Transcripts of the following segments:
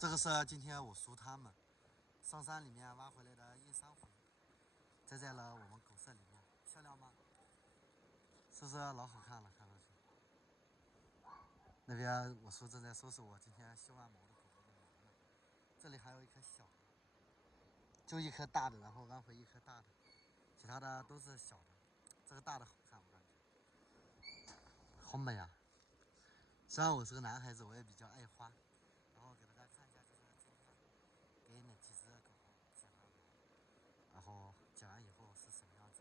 这个是今天我叔他们上山里面挖回来的硬珊瑚，栽在了我们狗舍里面，漂亮吗？是不是老好看了？看上去。那边我叔正在收拾我今天修完毛的狗狗的毛呢。这里还有一颗小的，就一颗大的，然后安回一颗大的，其他的都是小的。这个大的好看，我感觉好美啊！虽然我是个男孩子，我也比较爱花。然后给大家看一下，就是今天给哪几只狗狗剪了毛，然后剪完以后是什么样子。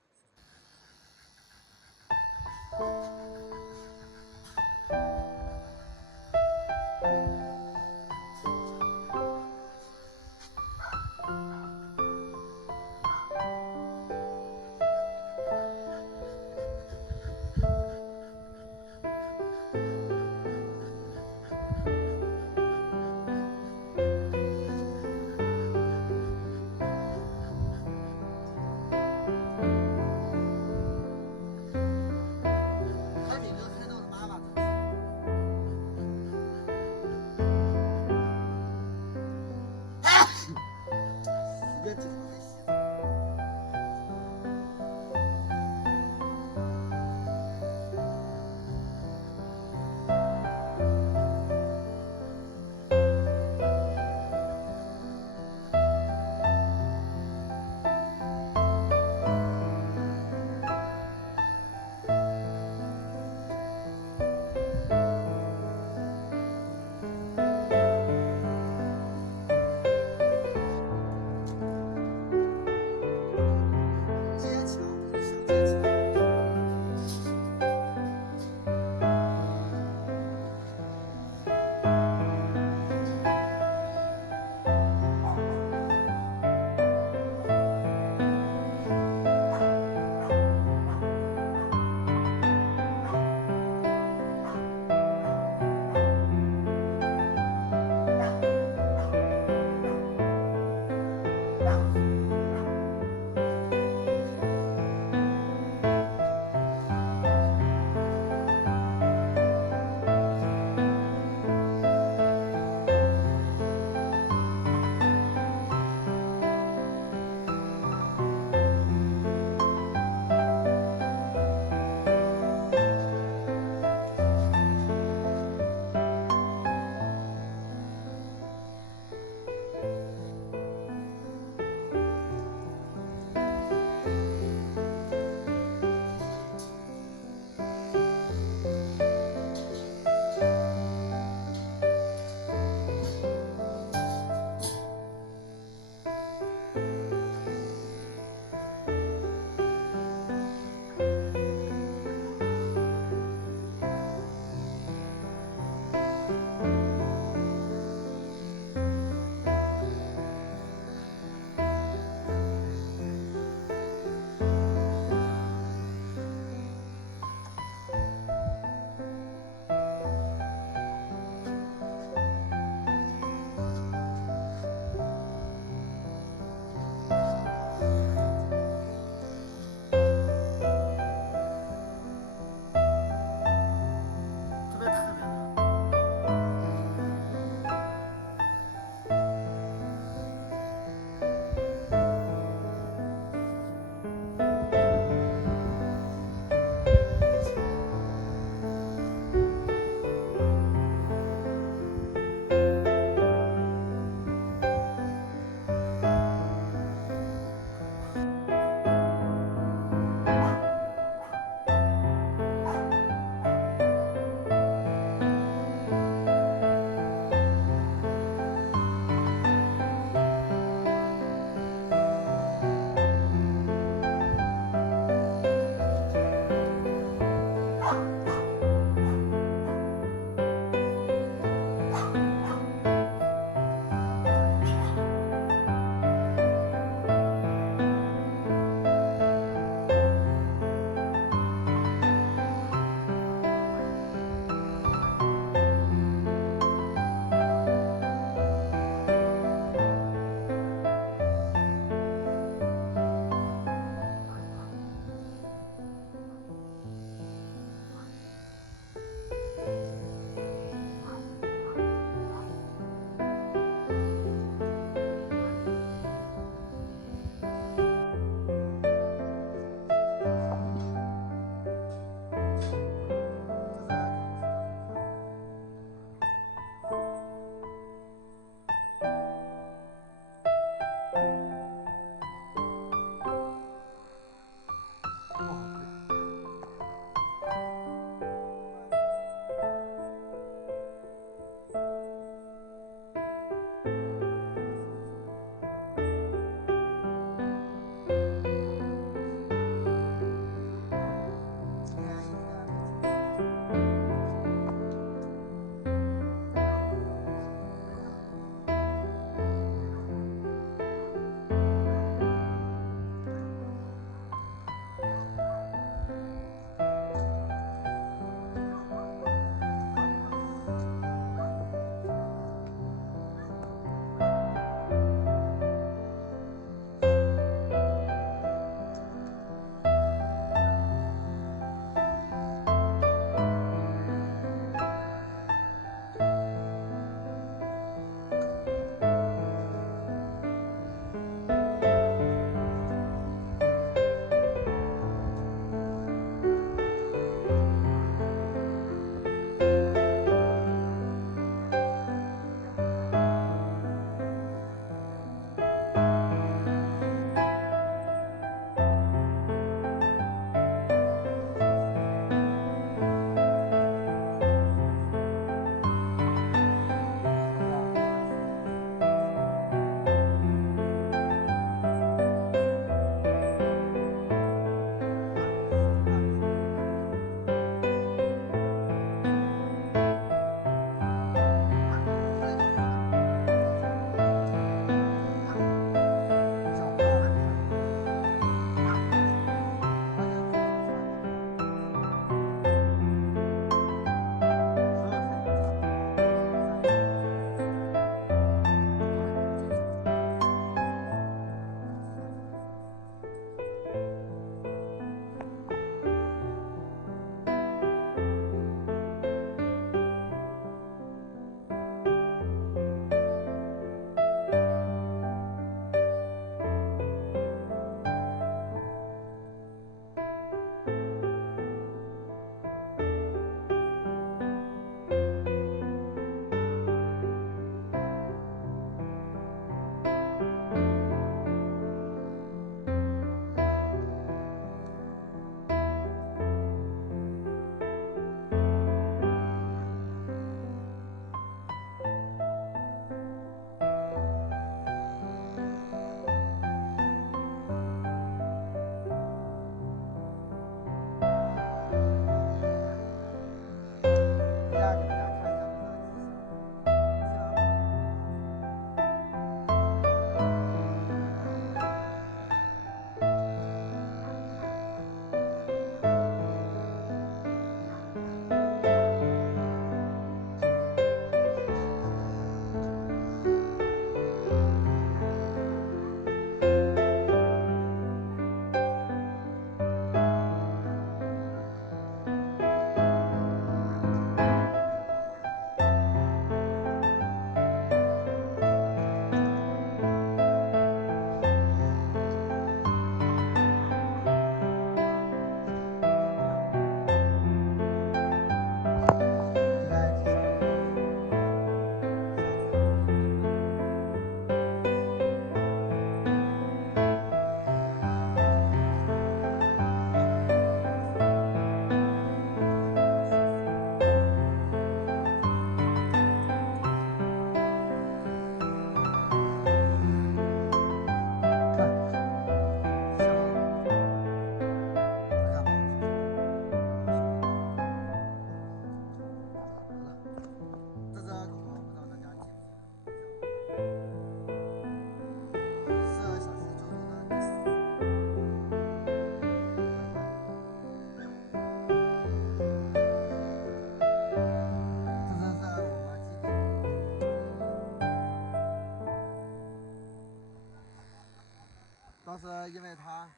因为它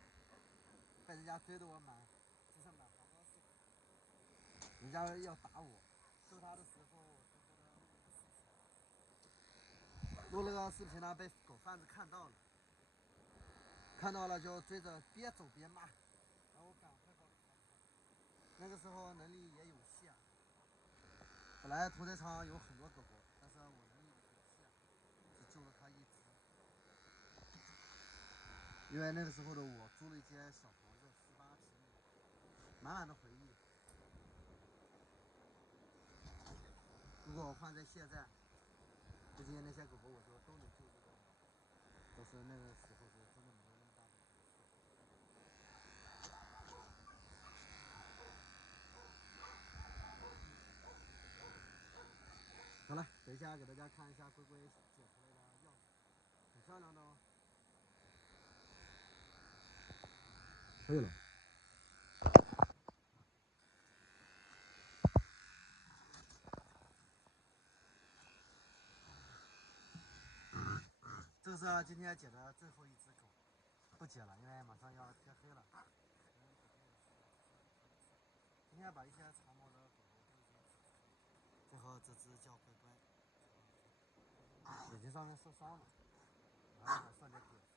被人家追得我满，只剩满好多次，人家要打我，收它的时候我偷偷的录那个视频呢，被狗贩子看到了，就追着边走边骂，然后我赶快报了警。那个时候能力也有限，本来屠宰场有很多狗狗，但是我能力有限，只救了它一只。因为那个时候的我租了一间小房子，18平米，满满的回忆。如果我换在现在，估计那些狗狗我就都能救治到。但是那个时候就真的没有那么大的本事。好了，等一下给大家看一下龟龟剪出来的样子，很漂亮的哦。可以了。这是今天剪的最后一只狗，不剪了，因为马上要天黑了。今天把一些长毛的狗狗都已经剪出来，最后这只叫乖乖，眼睛上面受伤了，然后我算点点。